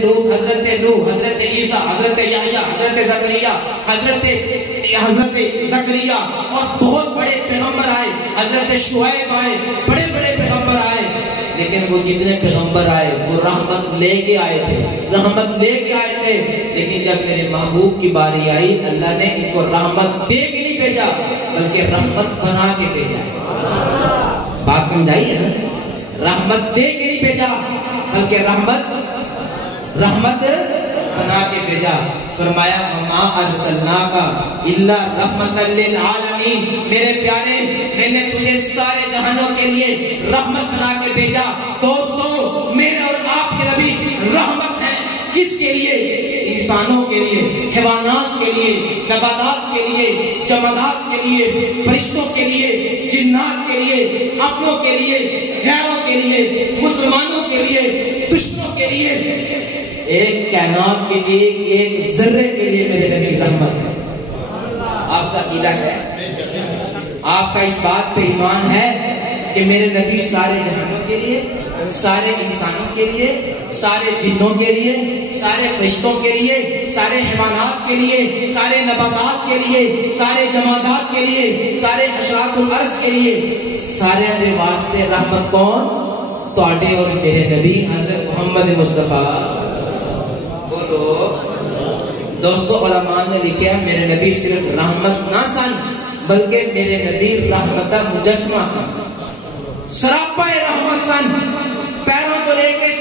لوگ حضرت نوح، حضرت عیسیٰ، حضرت یحییٰ، حضرت زکریا، حضرت زکریا اور بہت بڑے پیغمبر آئے، حضرت شعیب آئے، بڑے بڑے پیغمبر آئے، لیکن وہ جتنے پیغمبر آئے وہ رحمت لے کے آئے تھے، رحمت لے کے آئے تھے، لیکن جب میرے محبوب کی باری آئی اللہ نے ان کو رحمت دے کے نہیں بھیجا بلکہ رحمت بنا کے بھیجا۔ بات سمجھائی ہے نا؟ رحمت دے کے نہیں بھیجا بلکہ رحمت بنا کے بھیجا۔ فرمایا وما ارسلناک الا رحمتا للعالمین، میرے پیارے میں نے تجھے سارے جہانوں کے لیے رحمت بنا کے بھیجا۔ دوستو میرے اور آپ کے نبی رحمت ہے، کس کے لیے؟ انسانوں کے لیے، حیوانات کے لیے، نباتات کے لیے، جمادات کے لیے، فرشتوں کے لیے، جنات کے لیے، اپنوں کے لیے، غیروں کے لیے، مسلمانوں کے لیے، دشمنوں کے لیے، ایک کائنات کے ایک ذرے کے لیے میرے نبی رحمت ہے۔ آپ کا عقیدہ ہے؟ آپ کا اس بات پہ ایمان ہے کہ میرے نبی سارے جہانوں کے لیے، سارے انسانوں کے لیے، سارے جنوں کے لیے، سارے فرشتوں کے لیے، سارے حیوانات کے لیے، سارے نباتات کے لیے، سارے جمادات کے لیے، سارے حشرات الارض کے لیے، سارے دے واسطے رحمت کون؟ تواڈے اور میرے نبی حضرت محمد مصطفیٰ۔ بولو دوستو، علماء نے لکھا ہے میرے نبی صرف رحمت نہ سن بلکہ میرے نبی رحمت مجسمہ سن، سراپا رحمت سن، پیروں کو لے کے